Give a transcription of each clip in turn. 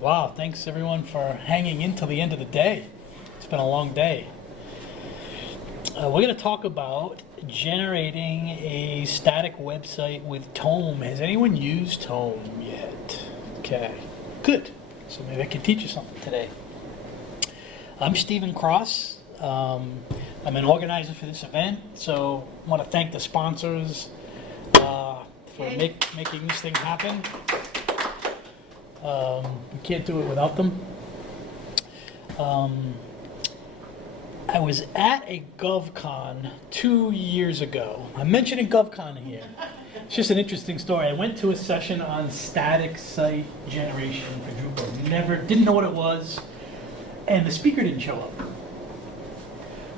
Wow, thanks everyone for hanging in till the end of the day. It's been a long day. We're going to talk about generating a static website with Tome. Has anyone used Tome yet? Okay, good. So maybe I can teach you something today. I'm StephenCross. I'm an organizer for this event, so I want to thank the sponsors for making this thing happen. We can't do it without them. I was at a GovCon 2 years ago. I'm mentioning GovCon here. It's just an interesting story. I went to a session on static site generation for Drupal. Didn't know what it was, and the speaker didn't show up.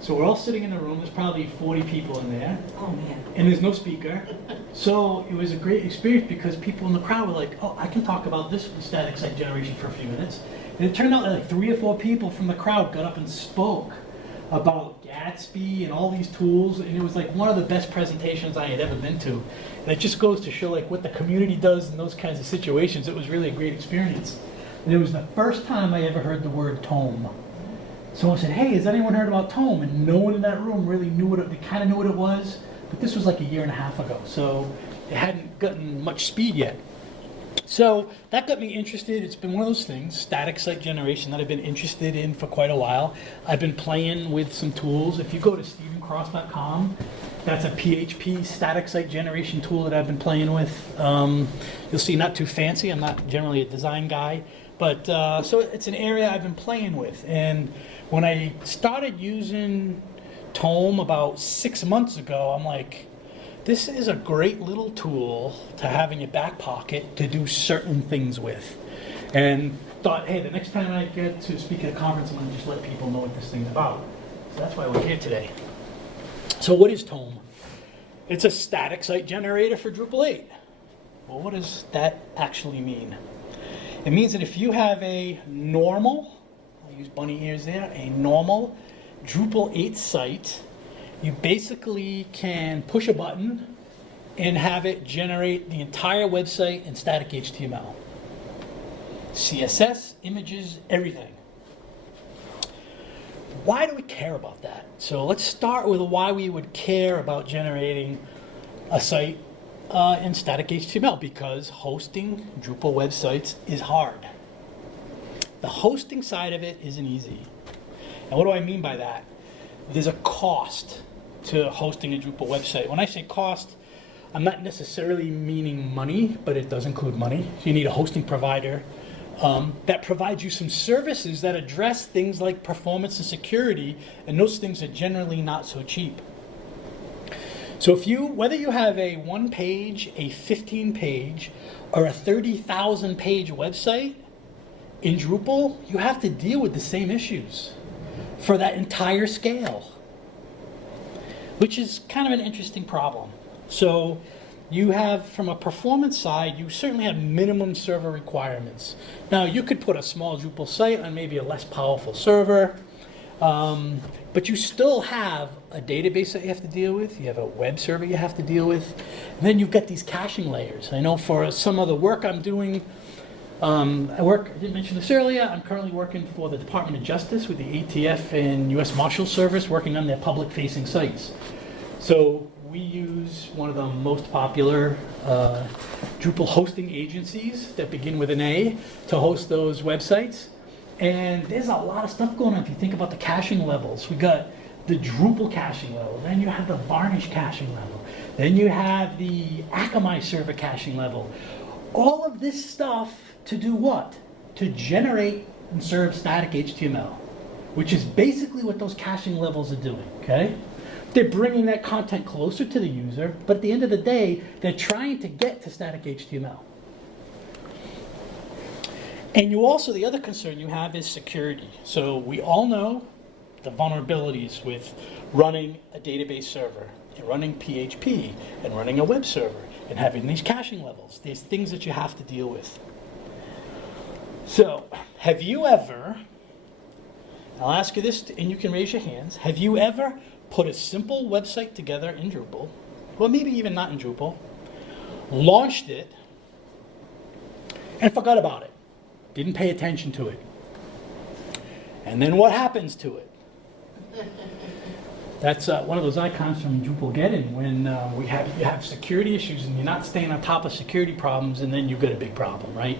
So we're all sitting in the room. There's probably 40 people in there. Oh man. And there's no speaker. So it was a great experience because people in the crowd were like, oh, I can talk about this with static site generation for a few minutes. And it turned out that like 3 or 4 people from the crowd got up and spoke about Gatsby and all these tools. And it was like one of the best presentations I had ever been to. And it just goes to show like what the community does in those kinds of situations. It was really a great experience. And it was the first time I ever heard the word Tome. Someone said, hey, has anyone heard about Tome? And no one in that room really knew what they kind of knew what it was, but this was like a year and a half ago, so it hadn't gotten much speed yet. So that got me interested. It's been one of those things, static site generation, that I've been interested in for quite a while. I've been playing with some tools. If you go to StephenCross.com, that's a PHP static site generation tool that I've been playing with. You'll see, not too fancy. I'm not generally a design guy, but so it's an area I've been playing with. And when I started using Tome about 6 months ago, I'm like, this is a great little tool to have in your back pocket to do certain things with. And thought, hey, the next time I get to speak at a conference, I'm going to just let people know what this thing's about. So that's why we're here today. So what is Tome? It's a static site generator for Drupal 8. Well, what does that actually mean? It means that if you have a normal, I'll use bunny ears there, a normal Drupal 8 site, you basically can push a button and have it generate the entire website in static HTML. CSS, images, everything. Why do we care about that? So let's start with why we would care about generating a site in static HTML, because hosting Drupal websites is hard. The hosting side of it isn't easy. And what do I mean by that? There's a cost to hosting a Drupal website. When I say cost, I'm not necessarily meaning money, but it does include money. So you need a hosting provider that provides you some services that address things like performance and security, and those things are generally not so cheap. So whether you have a 1-page, a 15-page, or a 30,000-page website in Drupal, you have to deal with the same issues for that entire scale, which is kind of an interesting problem. So you have, from a performance side, you certainly have minimum server requirements. Now, you could put a small Drupal site on maybe a less powerful server, but you still have a database that you have to deal with. You have a web server you have to deal with. And then you've got these caching layers. I know for some of the work I'm doing, I didn't mention this earlier, I'm currently working for the Department of Justice with the ATF and U.S. Marshal Service, working on their public-facing sites. So we use one of the most popular Drupal hosting agencies that begin with an A to host those websites. And there's a lot of stuff going on if you think about the caching levels. We got the Drupal caching level, then you have the Varnish caching level, then you have the Akamai server caching level. All of this stuff to do what? To generate and serve static HTML, which is basically what those caching levels are doing, okay? They're bringing that content closer to the user, but at the end of the day, they're trying to get to static HTML. And the other concern you have is security. So we all know the vulnerabilities with running a database server, and running PHP, and running a web server, and having these caching levels. There's things that you have to deal with. So, have you ever, I'll ask you this, and you can raise your hands, have you ever put a simple website together in Drupal, or maybe even not in Drupal, launched it, and forgot about it? didn't pay attention to it. And then what happens to it? That's one of those icons from Drupal Getting when you have security issues and you're not staying on top of security problems, and then you've got a big problem, right?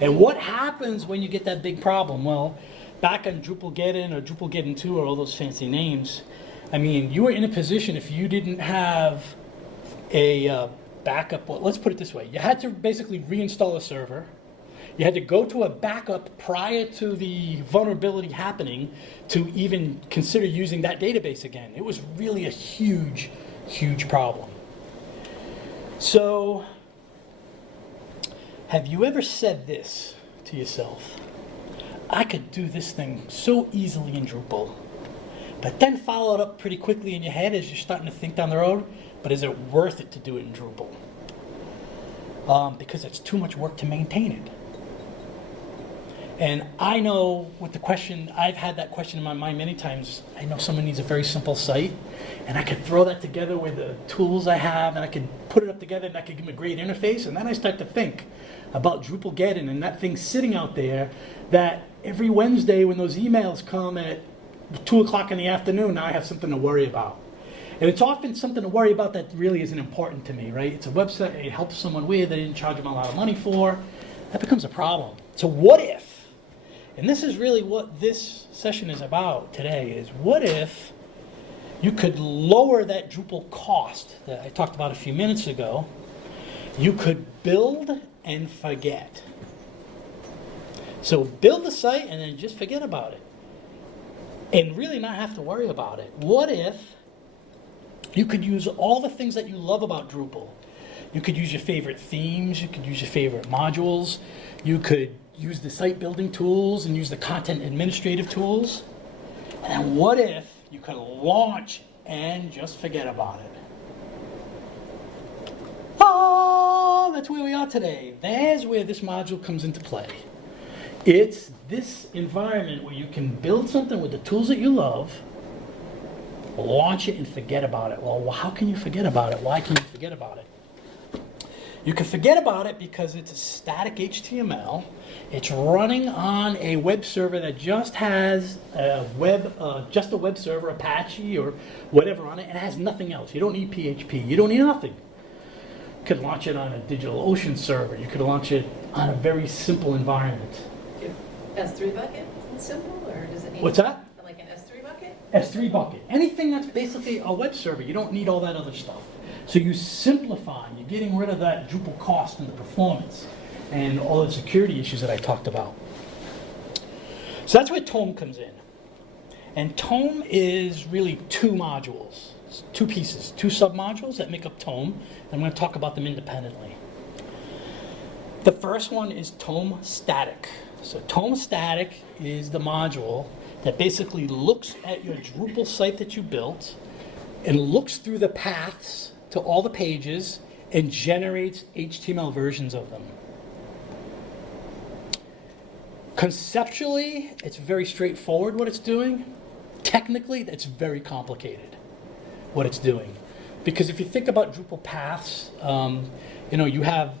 And what happens when you get that big problem? Well, back on Drupal Getting or Drupal Getting 2 or all those fancy names, I mean, you were in a position if you didn't have a backup, well, let's put it this way. You had to basically reinstall a server. You had to go to a backup prior to the vulnerability happening to even consider using that database again. It was really a huge, huge problem. So, have you ever said this to yourself? I could do this thing so easily in Drupal, but then follow it up pretty quickly in your head as you're starting to think down the road, but is it worth it to do it in Drupal? Because it's too much work to maintain it. And I know with the question, I've had that question in my mind many times. I know someone needs a very simple site, and I could throw that together with the tools I have, and I could put it up together, and I could give them a great interface, and then I start to think about Drupal Getting and that thing sitting out there that every Wednesday when those emails come at 2 o'clock in the afternoon, now I have something to worry about. And it's often something to worry about that really isn't important to me, right? It's a website it helps someone with, I didn't charge them a lot of money for. That becomes a problem. So what if, and this is really what this session is about today, is what if you could lower that Drupal cost that I talked about a few minutes ago? You could build and forget. So build the site and then just forget about it. And really not have to worry about it. What if you could use all the things that you love about Drupal? You could use your favorite themes, you could use your favorite modules, you could use the site building tools and use the content administrative tools. And what if you could launch and just forget about it? Oh, that's where we are today. There's where this module comes into play. It's this environment where you can build something with the tools that you love, launch it and forget about it. Well, how can you forget about it? Why can you forget about it? You can forget about it because it's a static HTML. It's running on a web server that just has just a web server, Apache or whatever on it, and it has nothing else. You don't need PHP. You don't need nothing. You could launch it on a DigitalOcean server. You could launch it on a very simple environment. S3 bucket? Is it simple, or does it need What's that? like an S3 bucket? S3 bucket. Anything that's basically a web server. You don't need all that other stuff. So you simplify. You're getting rid of that Drupal cost and the performance and all the security issues that I talked about. So that's where Tome comes in. And Tome is really two modules. It's two pieces, two submodules that make up Tome. I'm going to talk about them independently. The first one is Tome Static. So Tome Static is the module that basically looks at your Drupal site that you built and looks through the paths to all the pages and generates HTML versions of them. Conceptually, it's very straightforward what it's doing. Technically, it's very complicated what it's doing. Because if you think about Drupal paths, you have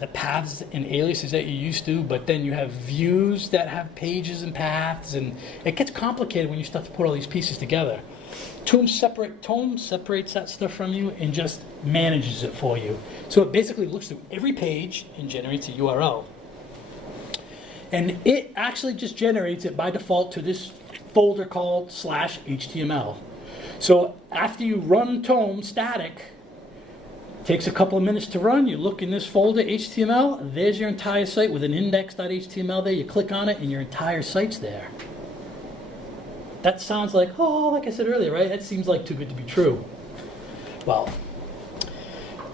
the paths and aliases that you're used to, but then you have views that have pages and paths, and it gets complicated when you start to put all these pieces together. Tome separates that stuff from you and just manages it for you. So it basically looks through every page and generates a URL. And it actually just generates it by default to this folder called /HTML. So after you run Tome Static, takes a couple of minutes to run, you look in this folder, HTML, there's your entire site with an index.html there, you click on it and your entire site's there. That sounds like, like I said earlier, right? That seems like too good to be true. Well,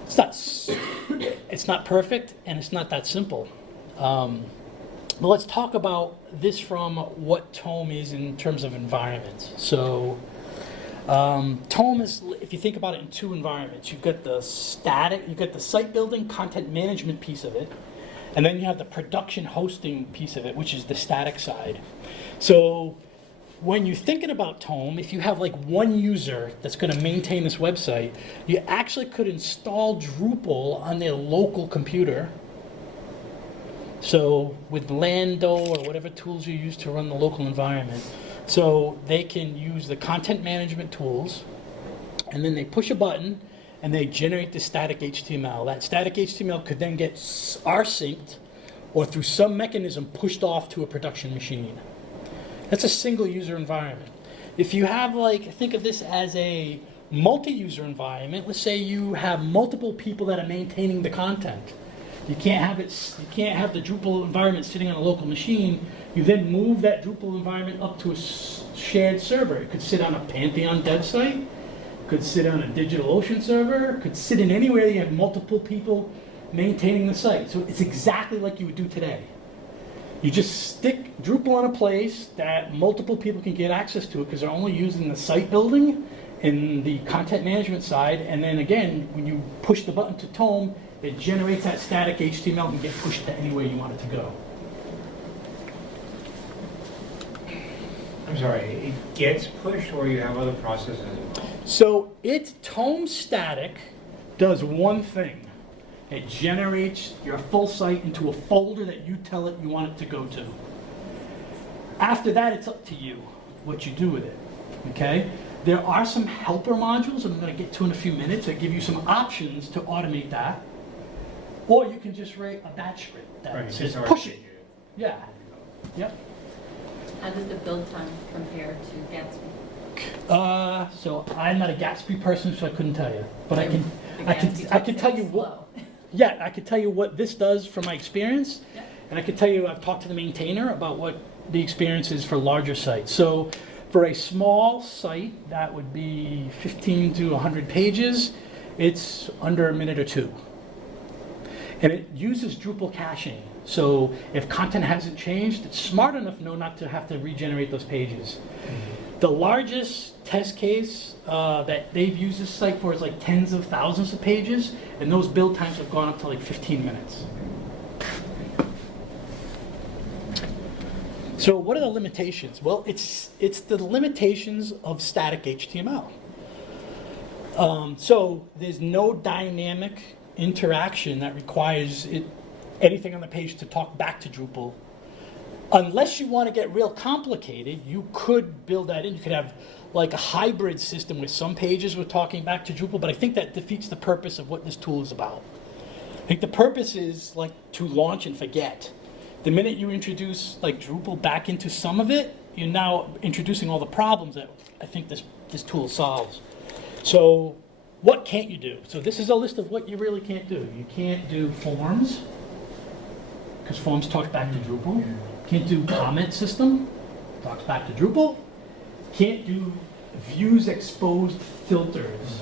it's not perfect and it's not that simple. But let's talk about this from what Tome is in terms of environments. So Tome is, if you think about it in two environments, you've got the static, you've got the site building, content management piece of it, and then you have the production hosting piece of it, which is the static side. So when you're thinking about Tome, if you have like one user that's going to maintain this website, you actually could install Drupal on their local computer So with Lando or whatever tools you use to run the local environment, so they can use the content management tools, and then they push a button and they generate the static HTML. That static HTML could then get rsynced or through some mechanism pushed off to a production machine. That's a single user environment. If you have, like, think of this as a multi-user environment, let's say you have multiple people that are maintaining the content. You can't have the Drupal environment sitting on a local machine. You then move that Drupal environment up to a shared server. It could sit on a Pantheon dev site, could sit on a DigitalOcean server, could sit in anywhere you have multiple people maintaining the site. So it's exactly like you would do today. You just stick Drupal in a place that multiple people can get access to it because they're only using the site building and the content management side. And then again, when you push the button to Tome, it generates that static HTML and get pushed to anywhere you want it to go. I'm sorry, it gets pushed or you have other processes involved? So its Tome static does one thing. It generates your full site into a folder that you tell it you want it to go to. After that, it's up to you what you do with it, okay? There are some helper modules I'm going to get to in a few minutes that give you some options to automate that. Or you can just write a batch script that says push it. Yeah. Yep. How does the build time compare to Gatsby? So I'm not a Gatsby person, so I couldn't tell you. But I can tell you what. Slow. Yeah, I could tell you what this does from my experience, Yeah. and I could tell you I've talked to the maintainer about what the experience is for larger sites. So for a small site that would be 15 to 100 pages, it's under a minute or two. And it uses Drupal caching. So if content hasn't changed, it's smart enough not to have to regenerate those pages. The largest test case that they've used this site for is like tens of thousands of pages, and those build times have gone up to like 15 minutes. So what are the limitations? Well, it's the limitations of static HTML. So there's no dynamic interaction that requires anything on the page to talk back to Drupal. Unless you want to get real complicated, you could build that in. You could have like a hybrid system where some pages were talking back to Drupal, but I think that defeats the purpose of what this tool is about. I think the purpose is like to launch and forget. The minute you introduce like Drupal back into some of it, you're now introducing all the problems that I think this tool solves. So what can't you do? So this is a list of what you really can't do. You can't do forms, because forms talk back to Drupal. Can't do comment system, talks back to Drupal. Can't do views exposed filters,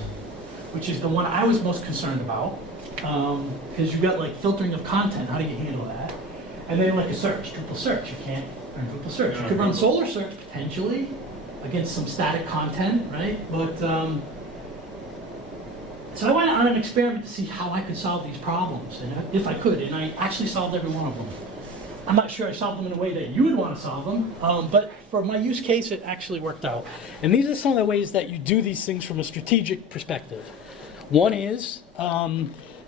which is the one I was most concerned about, because you've got like filtering of content. How do you handle that? And then like a search, Drupal search. You can't run Drupal search. You could run Solar search potentially against some static content, right? But so I went on an experiment to see how I could solve these problems, and if I could, and I actually solved every one of them. I'm not sure I solved them in a way that you would want to solve them, but for my use case, it actually worked out. And these are some of the ways that you do these things from a strategic perspective. One is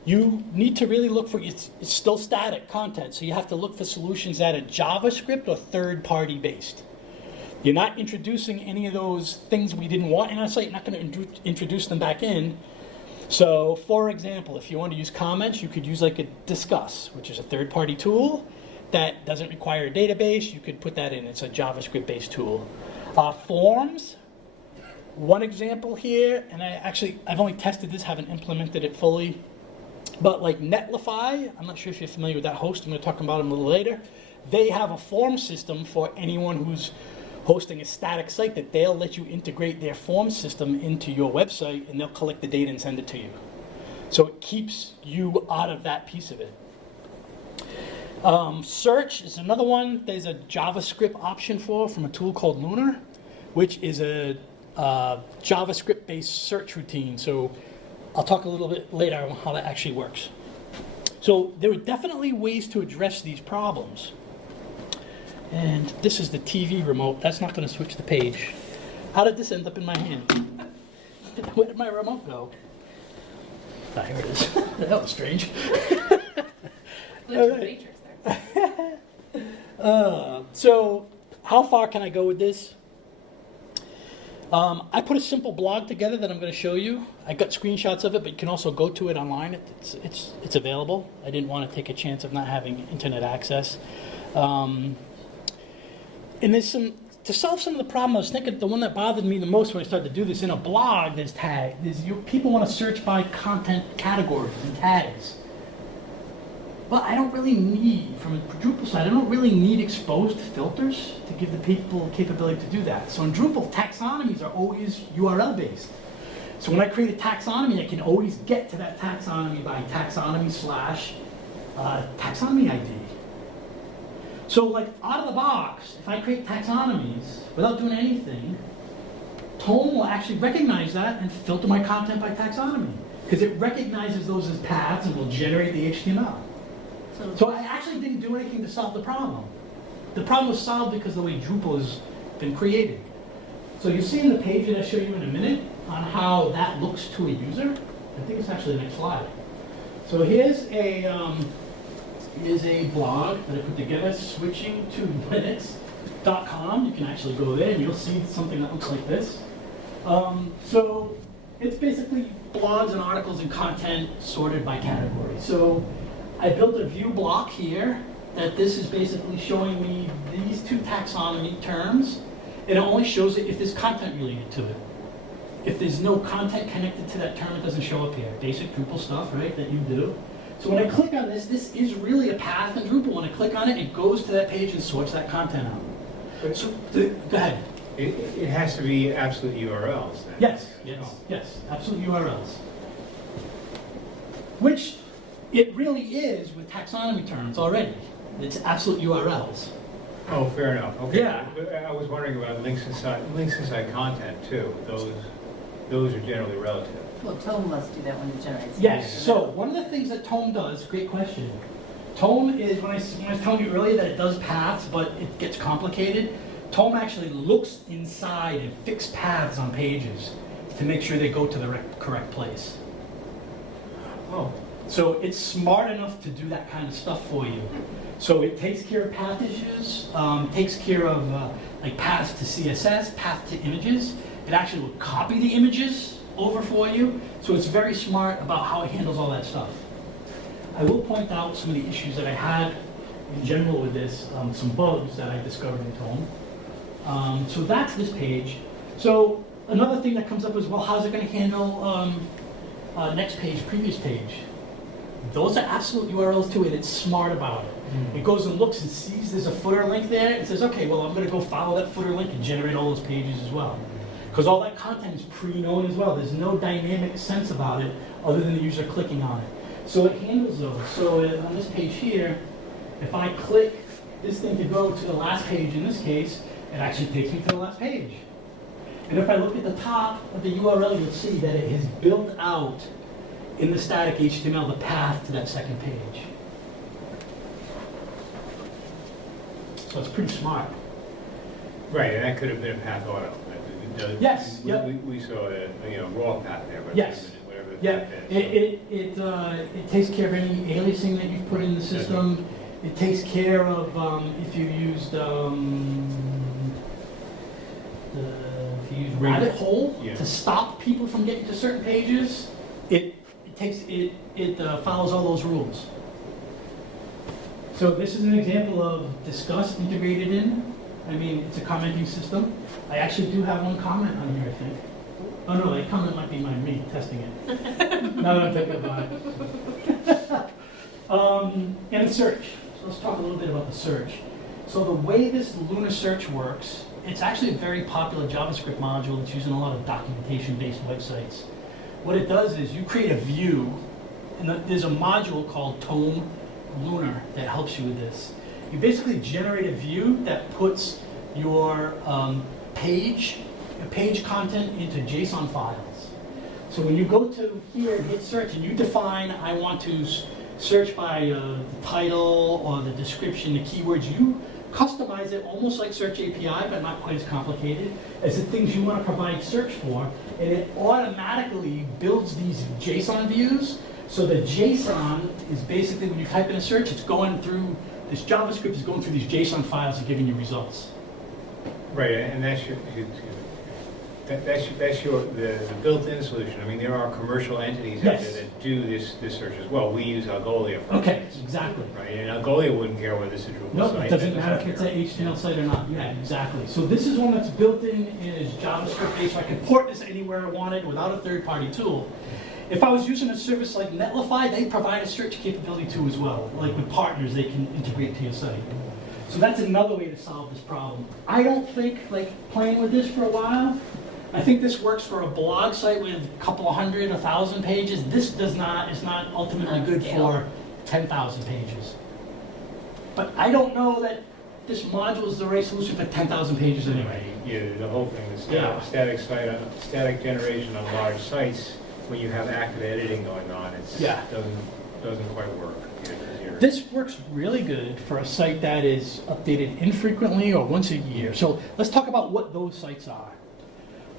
you need to really look for, it's still static content, so you have to look for solutions that are JavaScript or third-party based. You're not introducing any of those things we didn't want in our site. You're not going to introduce them back in. So, for example, if you want to use comments, you could use like a Discuss, which is a third-party tool that doesn't require a database. You could put that in. It's a JavaScript-based tool. Forms, one example here, and I've only tested this, haven't implemented it fully. But like Netlify, I'm not sure if you're familiar with that host. I'm going to talk about them a little later. They have a form system for anyone who's hosting a static site that they'll let you integrate their form system into your website, and they'll collect the data and send it to you. So it keeps you out of that piece of it. Search is another one. There's a JavaScript option from a tool called Lunar, which is a JavaScript-based search routine. So I'll talk a little bit later on how that actually works. So there are definitely ways to address these problems. And this is the TV remote. That's not going to switch the page. How did this end up in my hand? Where did my remote go? Ah, here it is. That was strange. Glitch in the matrix there. So how far can I go with this? I put a simple blog together that I'm going to show you. I got screenshots of it, but you can also go to it online. It's available. I didn't want to take a chance of not having internet access. And there's to solve some of the problem, I was thinking the one that bothered me the most when I started to do this in a blog, there's tag. People want to search by content categories and tags. But I don't really need, from a Drupal side, I don't really need exposed filters to give the people capability to do that. So in Drupal, taxonomies are always URL based. So when I create a taxonomy, I can always get to that taxonomy by taxonomy/taxonomy ID. So like out of the box, if I create taxonomies without doing anything, Tome will actually recognize that and filter my content by taxonomy. Because it recognizes those as paths and will generate the HTML. So I actually didn't do anything to solve the problem. The problem was solved because of the way Drupal has been created. So you see in the page that I'll show you in a minute on how that looks to a user. I think it's actually the next slide. So here's a blog that I put together, switching to Linux.com. You can actually go there and you'll see something that looks like this. So it's basically blogs and articles and content sorted by category. So I built a view block here that this is basically showing me these two taxonomy terms. It only shows it if there's content related to it. If there's no content connected to that term, it doesn't show up here. Basic Drupal stuff, right, that you do. So when I click on this, this is really a path in Drupal. When I click on it, it goes to that page and sorts that content out. So, go ahead. It has to be absolute URLs then? Yes, absolute URLs. Which it really is with taxonomy terms already. It's absolute URLs. Oh, fair enough. Okay. Yeah. I was wondering about links inside content too. Those are generally relative. Well, Tome must do that when it generates. Yes, so one of the things that Tome does, great question. Tome is, when I was telling you earlier that it does paths, but it gets complicated, Tome actually looks inside and fixes paths on pages to make sure they go to the correct place. Oh. So it's smart enough to do that kind of stuff for you. So it takes care of path issues, takes care of like paths to CSS, path to images. It actually will copy the images over for you. So it's very smart about how it handles all that stuff. I will point out some of the issues that I had in general with this, some bugs that I discovered in Tome. So that's this page. So another thing that comes up is, well, how's it going to handle next page, previous page? Those are absolute URLs too, and it's smart about it. It goes and looks and sees there's a footer link there and says, okay, well, I'm going to go follow that footer link and generate all those pages as well. Because all that content is pre-known as well. There's no dynamic sense about it other than the user clicking on it. So it handles those. So on this page here, if I click this thing to go to the last page in this case, it actually takes me to the last page. And if I look at the top of the URL, you'll see that it has built out in the static HTML the path to that second page. So it's pretty smart. Right, and that could have been a path auto. Yes, We, yep. we saw a raw path there, but Yes. whatever the Yeah, path is. it takes care of any aliasing that you've put in the system. It takes care of if you used rabbit hole to stop people from getting to certain pages. It follows all those rules. So this is an example of discuss integrated in. I mean, it's a commenting system. I actually do have one comment on here, I think. Oh no, that comment might be me testing it. Now that I'm thinking about it. And the search. So let's talk a little bit about the search. So the way this Luna search works, it's actually a very popular JavaScript module that's used in a lot of documentation-based websites. What it does is you create a view, and there's a module called Tome Lunar that helps you with this. You basically generate a view that puts your page content into JSON files. So when you go to here and hit search and you define, I want to search by the title or the description, the keywords, you customize it almost like Search API, but not quite as complicated, as the things you want to provide search for, and it automatically builds these JSON views. So the JSON is basically, when you type in a search, it's going through This JavaScript is going through these JSON files and giving you results. Right, and that's the built-in solution. I mean, there are commercial entities out there Yes. that do this search as well. We use Algolia for Okay, instance. exactly. Right, and Algolia wouldn't care whether it's a Drupal No, site. it doesn't That matter if it's an care. HTML site or not. Yeah, exactly. So this is one that's built in, is JavaScript based, so I can port this anywhere I wanted without a third-party tool. If I was using a service like Netlify, they provide a search capability too as well. Like with partners, they can integrate to your site. So that's another way to solve this problem. I don't think, like, playing with this for a while, I think this works for a blog site with a couple of hundred, 1,000 pages. This is not ultimately good for 10,000 pages. But I don't know that this module is the right solution for 10,000 pages anyway. Yeah, the whole thing is Yeah. static generation on large sites. When you have active editing going on, it Yeah. doesn't quite work. This works really good for a site that is updated infrequently or once a year. So let's talk about what those sites are.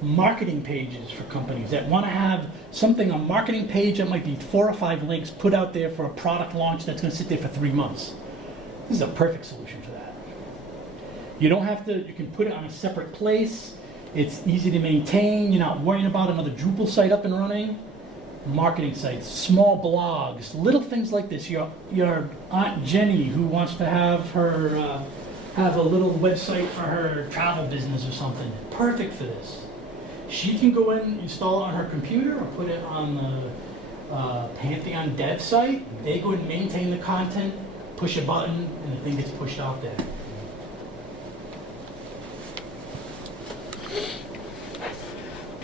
Marketing pages for companies that want to have something, a marketing page that might be 4 or 5 links put out there for a product launch that's going to sit there for 3 months. This is a perfect solution for that. You don't have to, you can put it on a separate place. It's easy to maintain. You're not worrying about another Drupal site up and running. Marketing sites, small blogs, little things like this. Your Aunt Jenny who wants to have her have a little website for her travel business or something. Perfect for this. She can go in, install it on her computer, or put it on the Pantheon dev site. They go and maintain the content, push a button, and the thing gets pushed out there.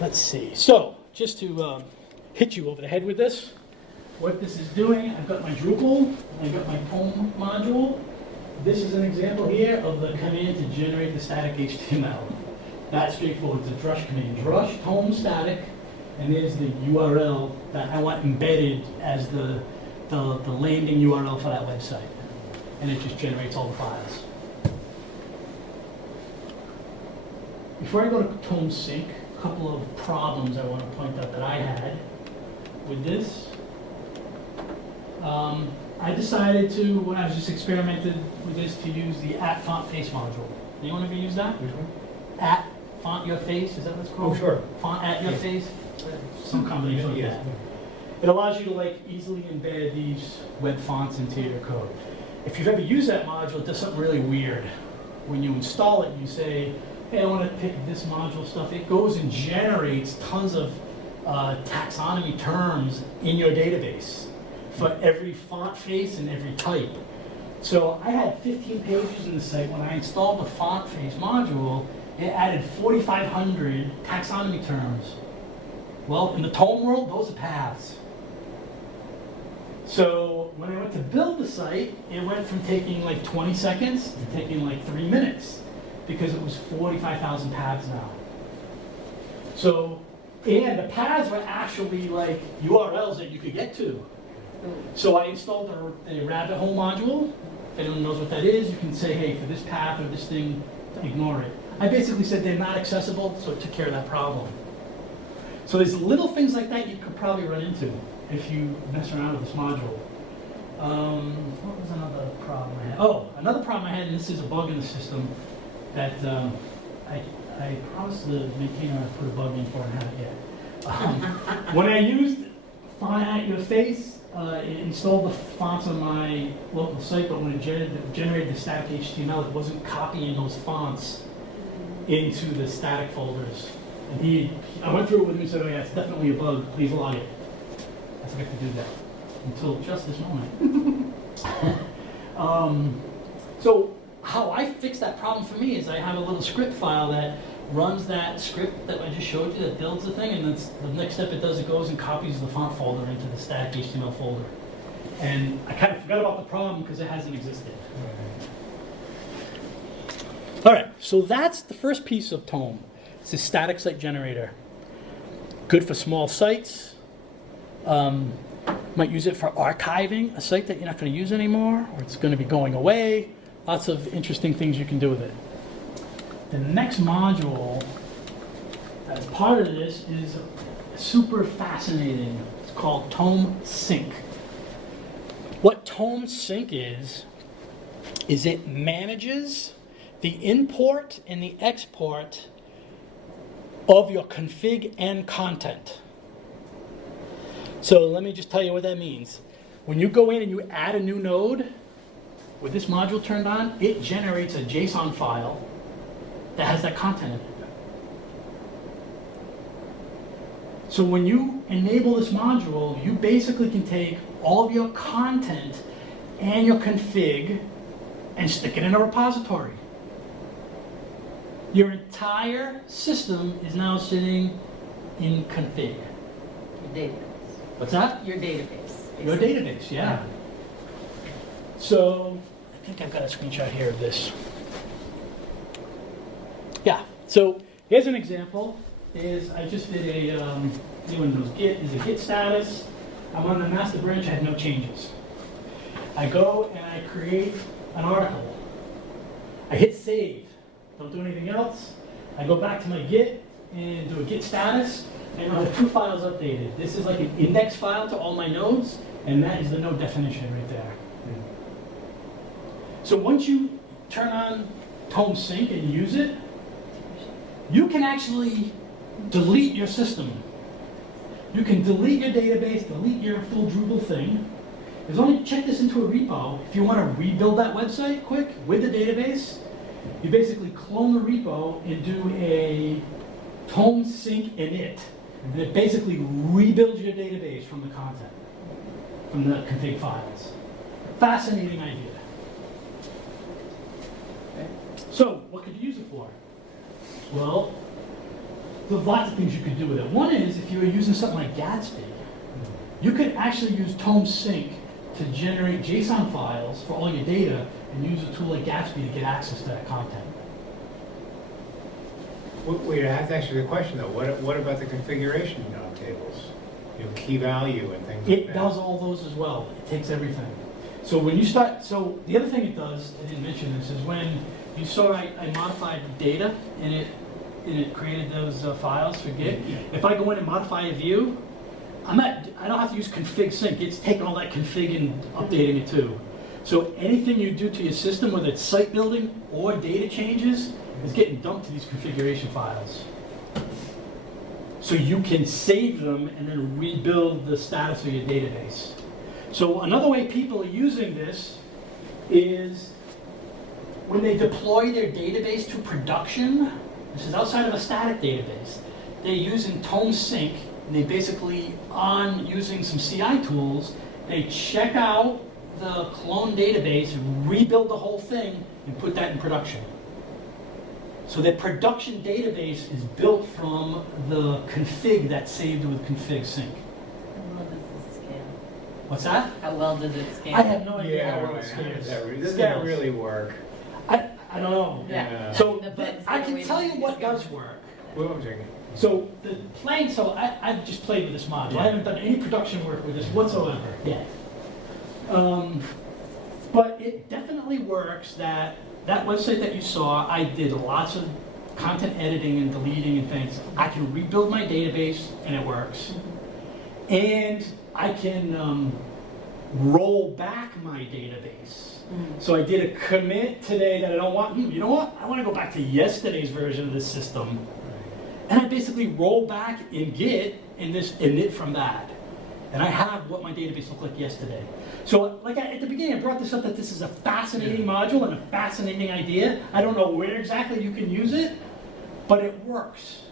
Let's see. So, just to hit you over the head with this, what this is doing, I've got my Drupal, I've got my Tome module. This is an example here of the command to generate the static HTML. That's straightforward. It's a drush command. Drush Tome static, and there's the URL that I want embedded as the landing URL for that website. And it just generates all the files. Before I go to TomeSync, a couple of problems I want to point out that I had with this. I decided to, when I was just experimenting with this, to use the @font face module. Anyone ever use that? Which one? @font your face, is that what it's called? Oh, sure. Font at your Yeah. face? Some combination like Yes. that. It allows you to like easily embed these web fonts into your code. If you've ever used that module, it does something really weird. When you install it, you say, hey, I want to pick this module stuff. It goes and generates tons of taxonomy terms in your database for every font face and every type. So I had 15 pages in the site. When I installed the font face module, it added 4,500 taxonomy terms. Well, in the Tome world, those are paths. So when I went to build the site, it went from taking like 20 seconds to taking like 3 minutes because it was 45,000 paths now. So, and the paths were actually like URLs that you could get to. So I installed a rabbit hole module. If anyone knows what that is, you can say, hey, for this path or this thing, ignore it. I basically said they're not accessible, so it took care of that problem. So there's little things like that you could probably run into if you mess around with this module. What was another problem I had? Oh, another problem I had, and this is a bug in the system, that I promised the maintainer I'd put a bug in for and haven't yet. When I used Font at Your Face, it installed the fonts on my local site, but when it generated the static HTML, it wasn't copying those fonts into the static folders. And I went through it with him and said, oh yeah, it's definitely a bug, please log it. I forgot to do that until just this moment. So how I fix that problem for me is I have a little script file that runs that script that I just showed you that builds the thing, and that's the next step it does, it goes and copies the font folder into the static HTML folder. And I kind of forgot about the problem because it hasn't existed. All right, so that's the first piece of Tome. It's a static site generator. Good for small sites. Might use it for archiving a site that you're not going to use anymore, or it's going to be going away. Lots of interesting things you can do with it. The next module as part of this is super fascinating. It's called TomeSync. What TomeSync is is it manages the import and the export of your config and content. So let me just tell you what that means. When you go in and you add a new node, with this module turned on, it generates a JSON file that has that content in it. So when you enable this module, you basically can take all of your content and your config and stick it in a repository. Your entire system is now sitting in config. Your database. What's that? Your database. Your database, yeah. So I think I've got a screenshot here of this. Yeah, so here's an example. I just did a, anyone knows Git is a Git status. I'm on the master branch, I have no changes. I go and I create an article. I hit save, don't do anything else. I go back to my Git and do a Git status, and I have two files updated. This is like an index file to all my nodes, and that is the node definition right there. So once you turn on TomeSync and use it, you can actually delete your system. You can delete your database, delete your full Drupal thing. As long as you check this into a repo, if you want to rebuild that website quick with the database, you basically clone the repo and do a TomeSync init. And it basically rebuilds your database from the content, from the config files. Fascinating idea. So, what could you use it for? Well, there's lots of things you could do with it. One is, if you were using something like Gatsby, you could actually use TomeSync to generate JSON files for all your data and use a tool like Gatsby to get access to that content. Wait, I have to ask you the question though. What about the configuration tables? Key value and things like that. It does all those as well. It takes everything. So when you start, so the other thing it does, I didn't mention this, is when you saw I modified the data and it created those files for Git. If I go in and modify a view, I don't have to use config sync. It's taking all that config and updating it too. So anything you do to your system, whether it's site building or data changes, is getting dumped to these configuration files. So you can save them and then rebuild the status of your database. So another way people are using this is when they deploy their database to production. This is outside of a static database. They're using TomeSync, and they basically, on using some CI tools, they check out the clone database, rebuild the whole thing, and put that in production. So their production database is built from the config that's saved with config sync. How well does it scale? What's that? How well does it scale? I have no idea Yeah, how well right. it How does scales. does that really work? I don't know. Yeah. So The bugs I that can we tell you use. what does work. What was I So the playing, so I've just played with this module. I haven't done any production work with this whatsoever yet. But it definitely works that website that you saw, I did lots of content editing and deleting and things. I can rebuild my database and it works. And I can roll back my database. So I did a commit today that I don't want, you know what? I want to go back to yesterday's version of this system. And I basically roll back in Git and this init from that. And I have what my database looked like yesterday. So like at the beginning, I brought this up that this is a fascinating module and a fascinating idea. I don't know where exactly you can use it, but it works.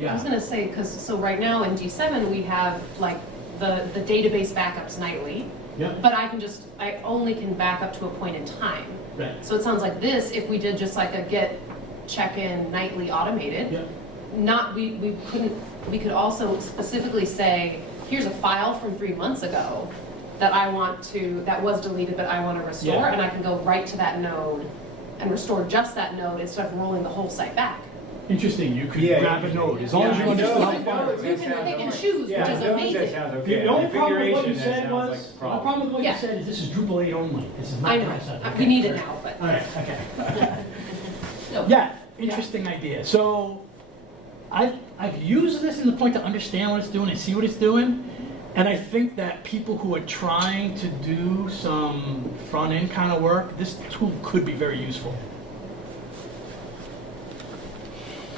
I was gonna say, so right now in G7, we have like the database backups nightly, Yep. but I only can back up to a point in time. Right. So it sounds like this, if we did just like a git check-in nightly automated, Yep. we could also specifically say, here's a file from 3 months ago that was deleted, but I want to restore, Yeah. and I can go right to that node and restore just that node instead of rolling the whole site back. Interesting. You could Yeah, grab a node as long as you I understand know. how far it That You is. can sounds pick and okay. choose, which Yeah, is I know amazing. that sounds okay. The only problem with what you Configuration, that said sounds was, like a the problem. problem with what you Yeah. said is this is Drupal 8 only. This is not I know, Drupal 7. we need it now, but. All right, okay. No. Yeah, interesting idea. So I've used this in the point to understand what it's doing and see what it's doing. And I think that people who are trying to do some front-end kind of work, this tool could be very useful.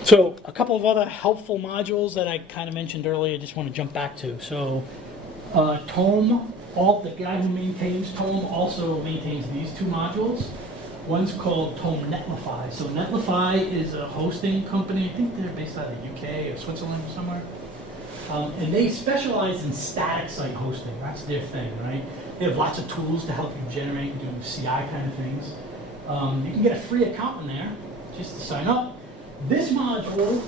So a couple of other helpful modules that I kind of mentioned earlier, I just want to jump back to. So Tome, the guy who maintains Tome also maintains these two modules. One's called Tome Netlify. So Netlify is a hosting company. I think they're based out of the UK or Switzerland or somewhere. And they specialize in static site hosting. That's their thing, right? They have lots of tools to help you generate and do CI kind of things. You can get a free account in there just to sign up. This module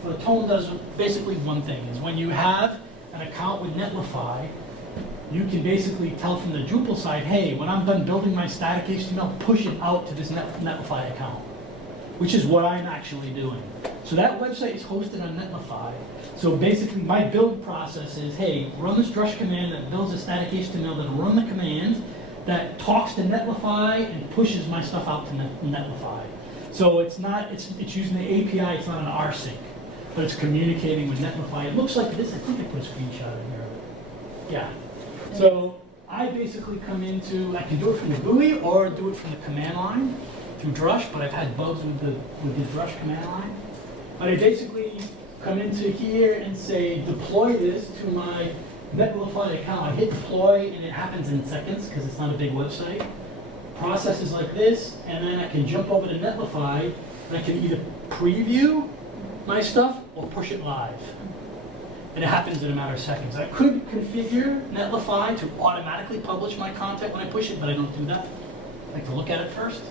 for Tome does basically one thing, is when you have an account with Netlify, you can basically tell from the Drupal side, hey, when I'm done building my static HTML, push it out to this Netlify account, which is what I'm actually doing. So that website is hosted on Netlify. So basically my build process is, hey, run this drush command that builds a static HTML, then run the command that talks to Netlify and pushes my stuff out to Netlify. So it's using the API, it's not an rsync, but it's communicating with Netlify. It looks like this. I think I put a screenshot in here. Yeah. So I basically come into, I can do it from the GUI or do it from the command line through Drush, but I've had bugs with the Drush command line. But I basically come into here and say, deploy this to my Netlify account. I hit deploy and it happens in seconds because it's not a big website. Process is like this, and then I can jump over to Netlify and I can either preview my stuff or push it live. And it happens in a matter of seconds. I could configure Netlify to automatically publish my content when I push it, but I don't do that. I like to look at it first.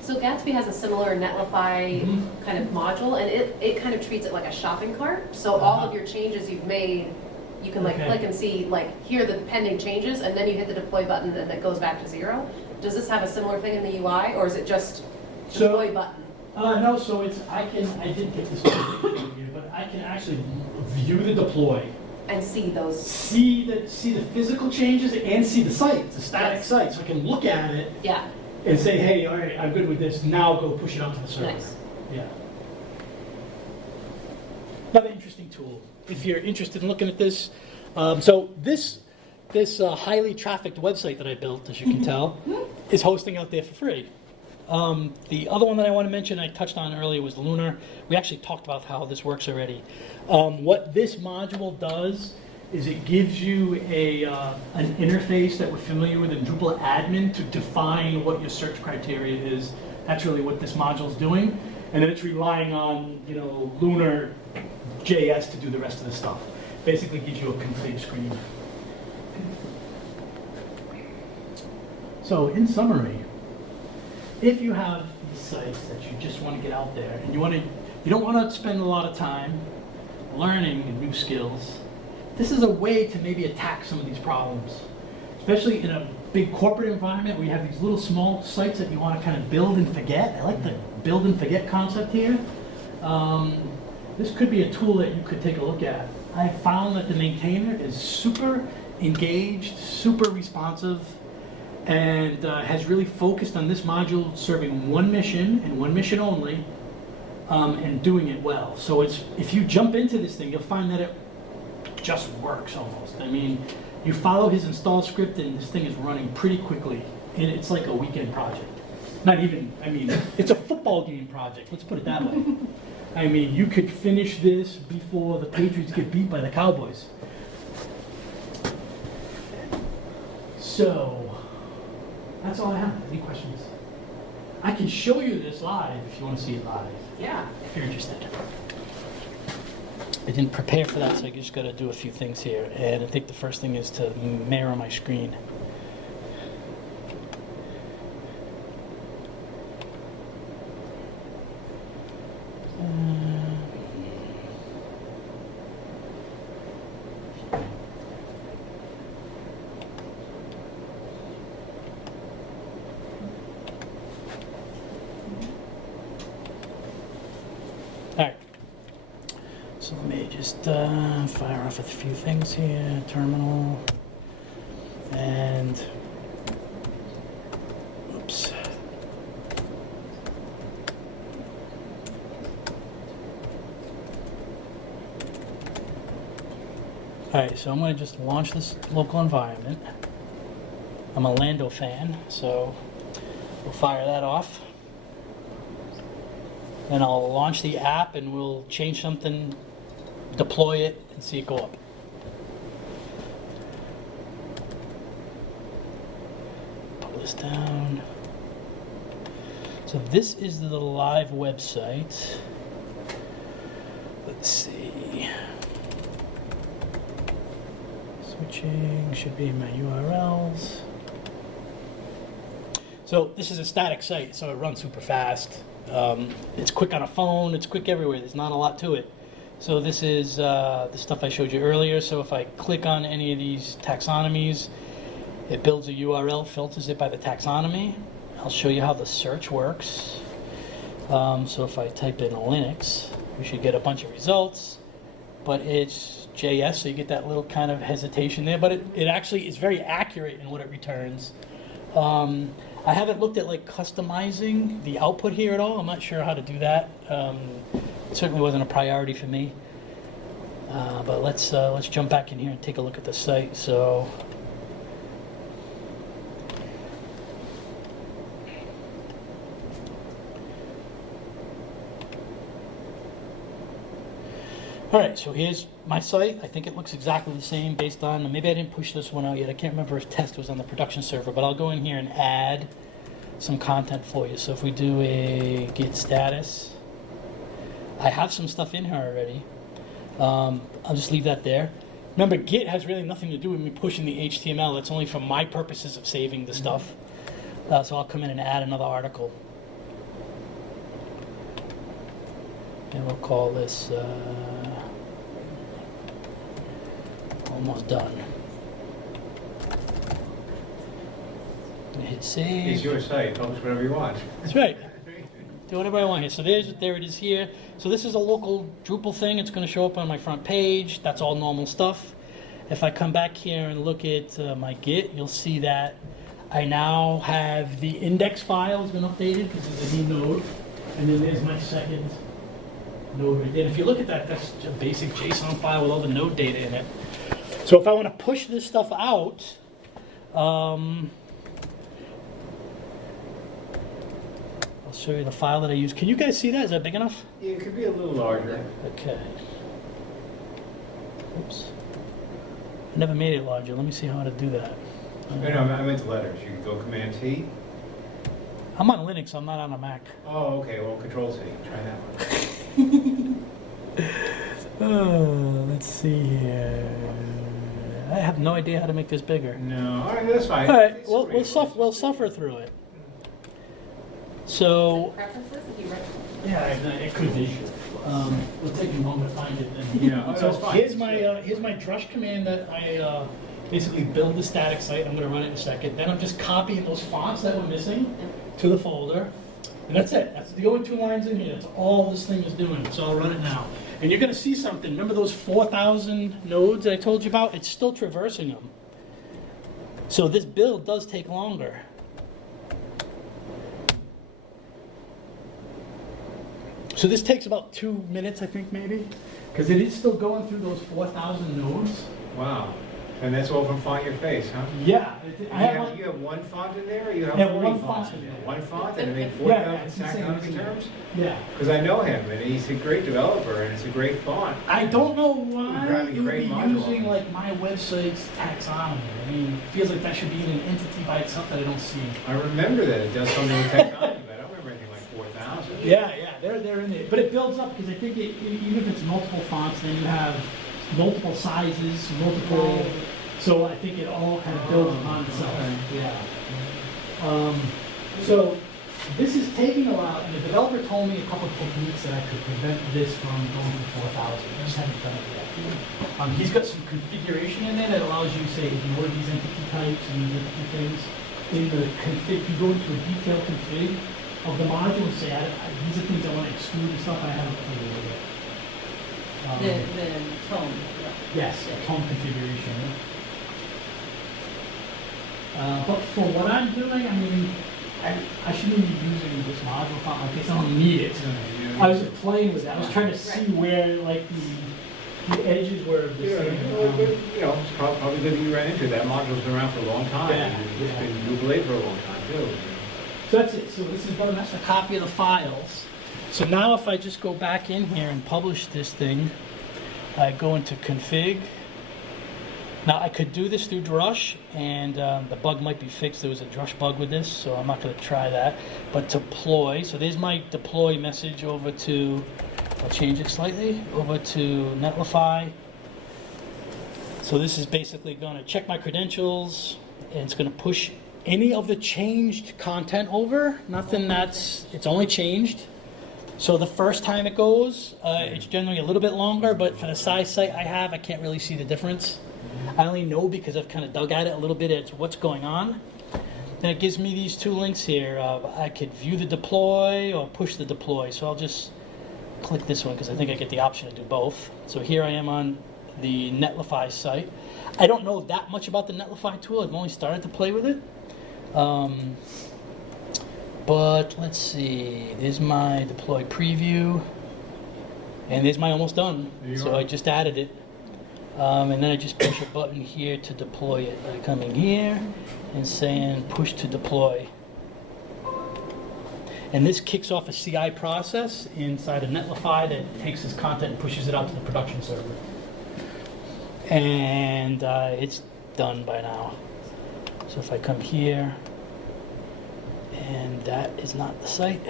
So Gatsby has a similar Netlify kind of module, and it kind of treats it like a shopping cart. So all of your changes you've made, you can click and see, here are the pending changes, and then you hit the deploy button and it goes back to 0. Does this have a similar thing in the UI, or is it just deploy button? No, so I didn't get this here, but I can actually view the deploy. And see those. See the physical changes and see the site. It's a static site, so I can look at it. Yeah. And say, hey, all right, I'm good with this. Now go push it out to the server. Nice. Yeah. Another interesting tool. If you're interested in looking at this, so this highly trafficked website that I built, as you can tell, is hosting out there for free. The other one that I want to mention, I touched on earlier, was Lunar. We actually talked about how this works already. What this module does is it gives you an interface that we're familiar with in Drupal admin to define what your search criteria is. That's really what this module is doing. And then it's relying on, Lunar JS to do the rest of the stuff. Basically gives you a complete screen. So in summary, if you have these sites that you just want to get out there and you don't want to spend a lot of time learning new skills, this is a way to maybe attack some of these problems, especially in a big corporate environment where you have these little small sites that you want to kind of build and forget. I like the build and forget concept here. This could be a tool that you could take a look at. I found that the maintainer is super engaged, super responsive, and has really focused on this module serving one mission and one mission only, and doing it well. So if you jump into this thing, you'll find that it just works almost. I mean, you follow his install script and this thing is running pretty quickly. And it's like a weekend project. Not even, it's a football game project, let's put it that way. You could finish this before the Patriots get beat by the Cowboys. So, that's all I have. Any questions? I can show you this live if you want to see it live. Yeah. If you're interested. I didn't prepare for that, so I just got to do a few things here. And I think the first thing is to mirror my screen. So let me just fire off a few things here. Terminal. And oops. All right, so I'm going to just launch this local environment. I'm a Lando fan, so we'll fire that off. Then I'll launch the app and we'll change something, deploy it, and see it go up. Pull this down. So this is the live website. Let's see. Switching should be my URLs. So this is a static site, so it runs super fast. It's quick on a phone, it's quick everywhere, there's not a lot to it. So this is the stuff I showed you earlier. So if I click on any of these taxonomies, it builds a URL, filters it by the taxonomy. I'll show you how the search works. So if I type in Linux, we should get a bunch of results, but it's JS, so you get that little kind of hesitation there, but it actually is very accurate in what it returns. I haven't looked at like customizing the output here at all. I'm not sure how to do that. It certainly wasn't a priority for me. But let's jump back in here and take a look at the site. So. All right, so here's my site. I think it looks exactly the same based on, maybe I didn't push this one out yet. I can't remember if test was on the production server, but I'll go in here and add some content for you. So if we do a git status, I have some stuff in here already. I'll just leave that there. Remember, Git has really nothing to do with me pushing the HTML. It's only for my purposes of saving the stuff. So I'll come in and add another article. And we'll call this almost done. And hit save. It's your site, publish whatever you want. That's right. Do whatever I want here. So there it is here. So this is a local Drupal thing. It's going to show up on my front page. That's all normal stuff. If I come back here and look at my Git, you'll see that I now have the index file has been updated because it's a new node. And then there's my second node right there. And if you look at that, that's a basic JSON file with all the node data in it. So if I want to push this stuff out, I'll show you the file that I use. Can you guys see that? Is that big enough? Yeah, it could be a little larger. Okay. Oops. I never made it larger. Let me see how to do that. No, I meant the letters. You can go Command T. I'm on Linux. I'm not on a Mac. Oh, okay. Well, Control C. Try that one. Let's see here. I have no idea how to make this bigger. No, all right, that's fine. All right, It's we'll suffer through it. So Preferences, if you read. yeah, it could be. It'll take me a moment to find it. Then. Yeah, oh, So that's fine. here's my drush command that I basically build the static site. I'm going to run it in a second. Then I'm just copying those fonts that were missing to the folder, and that's it. That's the only 2 lines in here. That's all this thing is doing. So I'll run it now. And you're going to see something. Remember those 4,000 nodes that I told you about? It's still traversing them. So this build does take longer. So this takes about 2 minutes, I think, maybe, because it is still going through those 4,000 nodes. Wow. And that's all from Font Your Face, huh? Yeah. You have one font in there, or you have Yeah, 40 one fonts font in in there? there. One font, and I mean Yeah, 4,000 it's insane, taxonomy isn't it? terms? Yeah. Because I know him, and he's a great developer, and it's a great font. I don't know You're why driving you would great be module. using like my website's taxonomy. I mean, it feels like that should be in an entity by itself that I don't see. I remember that it does something with taxonomy, but I don't remember anything like 4,000. Yeah, they're in there. But it builds up because I think even if it's multiple fonts, then you have multiple sizes, multiple. So I think it all kind of builds upon itself. Yeah. So this is taking a while, and the developer told me a couple of techniques that I could prevent this from going to 4,000. I just haven't done it yet. He's got some configuration in there that allows you to say ignore these entity types and these entity things. In the config, you go into a detailed config of the module and say, these are things I want to exclude and stuff. I haven't played with it. The tone. Yes, tone configuration. But for what I'm doing, I mean, I shouldn't be using this module font like this. I don't need it. I was just playing with it. I was trying to see where, like, The edges were the Yeah, same. well, but, you know, it's probably good that you ran into it. That module's been around for a long time. Yeah, It's yeah. been Drupal 8 for a long time, too. So that's it. So this is done. That's a copy of the files. So now if I just go back in here and publish this thing, I go into config. Now I could do this through Drush, and the bug might be fixed. There was a Drush bug with this, so I'm not going to try that. But deploy. So there's my deploy message over to. I'll change it slightly over to Netlify. So this is basically going to check my credentials, and it's going to push any of the changed content over. Nothing that's, it's only changed. So the first time it goes, it's generally a little bit longer, but for the size site I have, I can't really see the difference. I only know because I've kind of dug at it a little bit as what's going on. Then it gives me these two links here. I could view the deploy or push the deploy. So I'll just click this one because I think I get the option to do both. So here I am on the Netlify site. I don't know that much about the Netlify tool. I've only started to play with it. But let's see. There's my deploy preview. And there's my almost done. There you So are. I just added it. And then I just push a button here to deploy it by coming here and saying push to deploy. And this kicks off a CI process inside of Netlify that takes this content and pushes it out to the production server. And it's done by now. So if I come here, and that is not the site.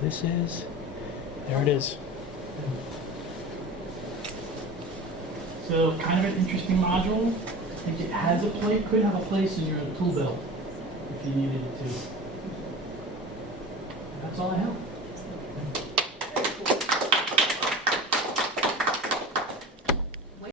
This is, there it is. So kind of an interesting module. I think it has a place, could have a place in your tool belt if you needed it to. That's all I have.